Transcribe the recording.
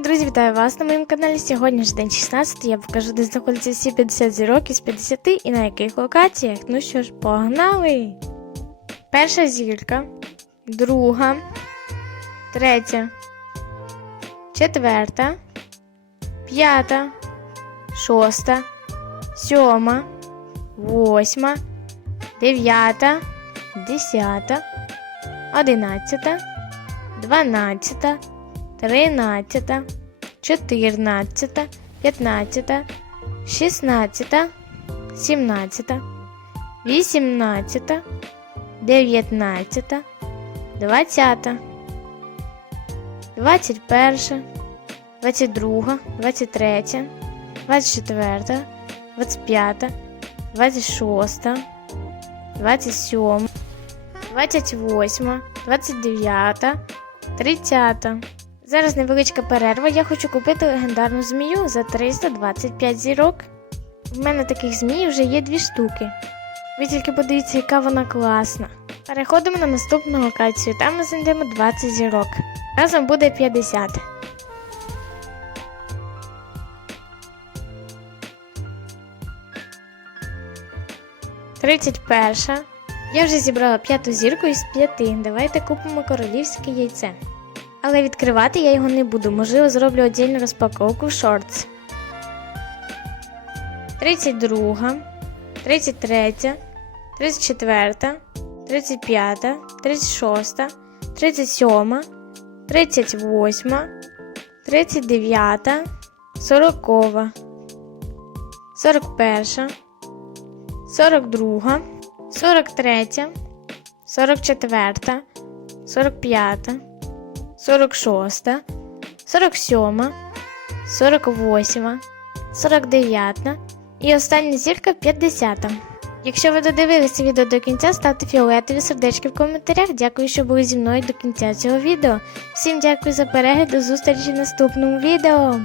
друзі, вітаю вас на моєму каналі. Сьогодні ж день 16. Я покажу, де знаходяться всі 50 зірок із 50 і на яких локаціях. Ну що ж, погнали! Перша зірка, друга, третя, четверта, п'ята, шоста, сьома, восьма, дев'ята, десята, одинадцята, дванадцята. 13, 14, 15, 16, 17, 18, 19, 20, 21, 22, 23, 24, 25, 26, 27, 28, 29, 30. Зараз невеличка перерва. Я хочу купити легендарну змію за 325 зірок. В мене таких змій вже є дві штуки. Ви тільки подивіться, яка вона класна. Переходимо на наступну локацію. Там ми знайдемо 20 зірок. Разом буде 50. Тридцять перша. Я вже зібрала п'яту зірку із п'яти. Давайте купимо королівське яйце. Але відкривати я його не буду, можливо, зроблю отдільну розпаковку в шортс. 32, 33, 34, 35, 36, 37, 38, 39, 40, 41, 42, 43, 44, 45, 46, 47, 48, 49 і остання зірка 50. Якщо ви додивилися відео до кінця, ставте фіолетові сердечки в коментарях. Дякую, що були зі мною до кінця цього відео. Всім дякую за перегляд, до зустрічі в наступному відео.